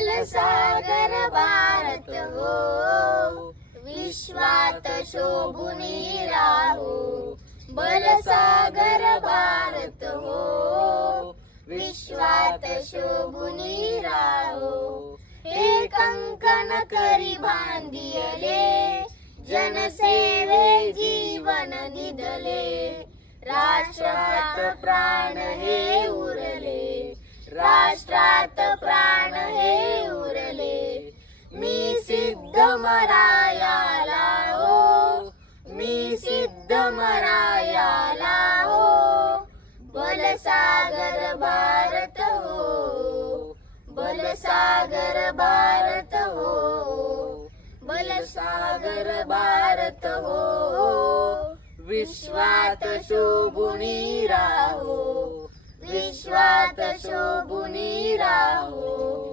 बलसागर भारत हो, विश्वात शोभुनी राहो. बलसागर भारत हो, विश्वात शोभुनी राहो. हे कंकण करी बांधिले, जनसेवे जीवन दिदले. राष्ट्रात प्राण हे उरले, राष्ट्रात प्राण हे उरले. मी सिद्ध मरायाला हो, मी सिद्ध मरायाला हो. बलसागर भारत हो, बलसागर भारत हो, बलसागर भारत हो. विश्वात शोभुनी राहो, विश्वात शोभुनी राहो.